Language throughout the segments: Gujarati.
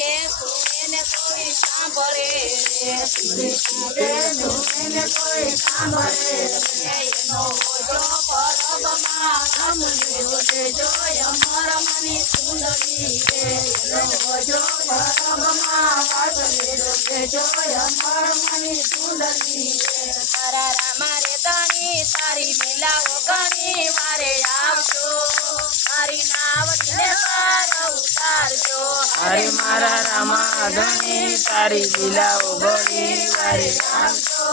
કે સુને ને કોઈ સાંભળે રે એને કોઈ સાંભળે એનો ઓજો પરબમાં રમજો દેજો અમર મની સુંદરી રે એનો જો પરબમાં વાગલેલો દેજો અમર મની સુંદરી મારા રામા રે ધણી તારી લીલાઓ ઘણી વારે આવજો મારી નાવડીને પાર ઉતારજો હરે મારા રામા ધણી તારી લીલાઓ ઘણી વારે આવજો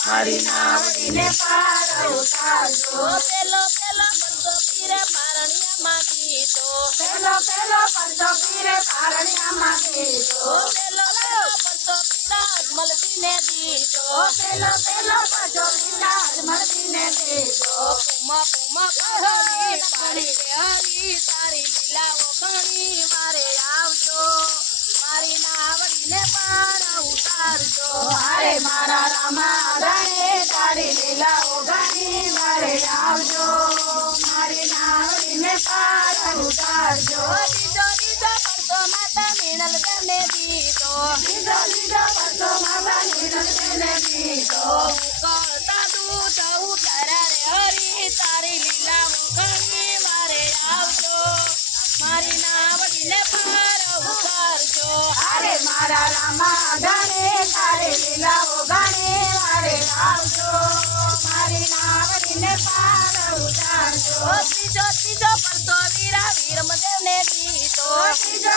મારી નાવડીને પાર ઉતારજો પેલો પેલો બંધો પીરે પારણિયામાં ગીતો પેલો પરચો પીરે પારણિયામાં ગીતો પેલો પેલો બંધો પીરા અજમલજીને દીધો પેલો પરચો પીરા અજમલજીને દીધો પુમા પુમા કહરી પાણી રે હરી તારી લીલાઓ ઘણી વારે આવજો મારી નાવડીને પાર ઉતારજો હરે મારા રામા ધણી તારી લીલાઓ ઘણી વારે આવજો મારી નાવડીને પાર ઉતારજો દીધો દીધો પરસો માતા મીણલ ગમે દીધો લીધો પરચો માતા નીરજને દીધો કરતા દૂધ ઉતારા રે હરી તારી લીલાઓ ઘણી વારે આવજો મારી નાવડીને પાર ઉતારજો હરે મારા રામા ધણી તારી લીલાઓ ઘણી વારે આવજો મારી નાવડીને પાર ઉતારજો ત્રીજો ત્રીજો પરસો વીરા વીરમદેવને દીધો ત્રીજો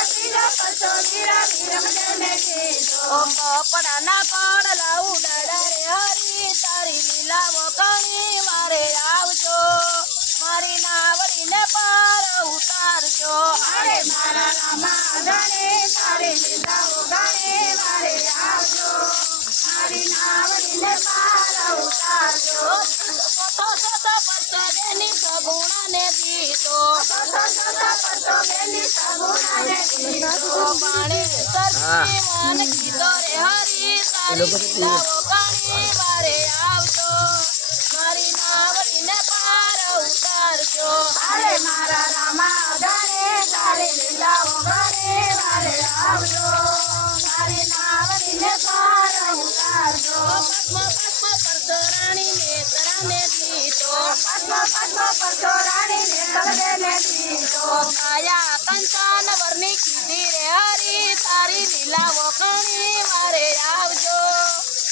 પરચો વીરા વીરમદેવને દીધો કપડાના પડલા ઉડાડા રે હરી તારી લીલાઓ ઘણી વારે આવજો મારી નાવડીને પાર ઉતારજો હરે મારા રામા ધણી તારી લીલાઓ ઘણી વારે આવજો મારી નાવડીને પાર ઉતારજો સોતો સોતો પરસો બેની સગુણાને દીધો પરચો બેની સગુણાને દીધો પાણે સરસી મન કીધો રે હરી તારી લીલાઓ ઘણી વારે આવજો મારી નાવડીને પાર ઉતારજો હરે મારા રામા ધણી તારી લીલાઓ ઘણી વારે આવજો મારી નાવડીને પાર ઉતારજો પદ્મ પદ્મ પરસો રાણીને તરાને દીધો પરચો રાણીને કરદેને દીધો કાયા કંચન વરની કીધી રે હરી તારી લીલાઓ ઘણી વારે આવજો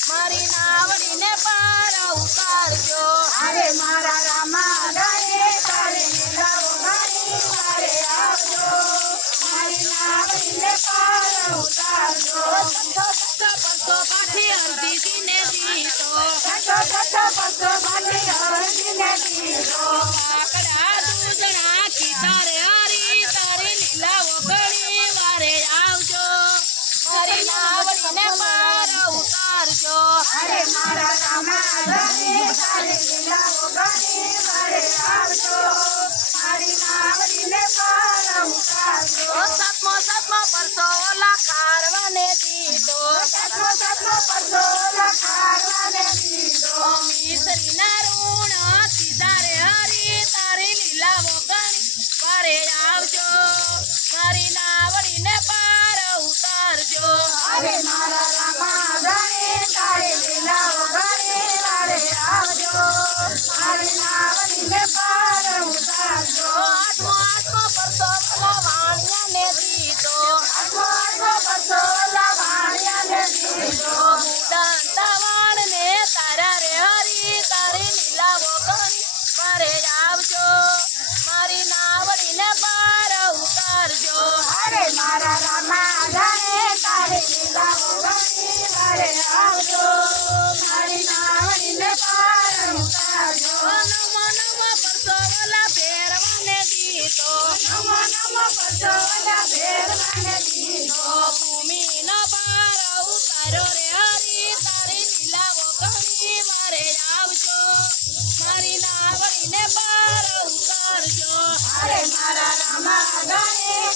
મારી નાવડીને પાર ઉતારજો હરે મારા રામા ધણી તારી લીલાઓ ઘણી વારે આવજો મારી નાવડીને પાર ઉતારજો પરસો પાઠી હરજીજીને દીધો પરચો બાટી હરજીને દીધો કાકડા દૂધણા કીધા રે હરી તારી લીલાઓ ઘણી વારે આવજો મારી નાવડીને પાર ઉતારજો હરે મારા રામા ધણી તારી લીલાઓ ઘણી વારે આવજો મારી નાવડીને પાર ઉતારજો સાતમો પરસો ઓલા કારવાને દીધો પરચો લખારવાને દીધો મિસરીના ઋણ કીધા રે હરી તારી લીલાઓ ઘણી વારે આવજો મારી નાવડીને પાર ઉતારજો હરે મારા રામા ધણી તારી લીલાઓ ઘણી વારે આવજો મારી નાવડીને પાર ઉતારજો આઠમો પરસો ઓલા વાણિયાને દીધો પરચો લવાણિયાને દીધો ઉડાનતા વાણને તારા રે હરી તારી લીલાઓ ઘણી વારે આવજો મારી નાવડીને પાર ઉતારજો હરે મારા રામા ધણી તારી લીલાઓ ઘણી વારે આવજો મારી નાવડીને પાર ઉતારજો નમો નમો પરસો ઓલા ભેરવાને દીધો નમો પરચો ભેરવાને દીધો ભૂમિનો પાર ઉતાર્યો રે હરી તારી લીલાઓ ઘણી વારે આવજો મારી નાવડીને પાર ઉતારજો હરે મારા રામા ધણી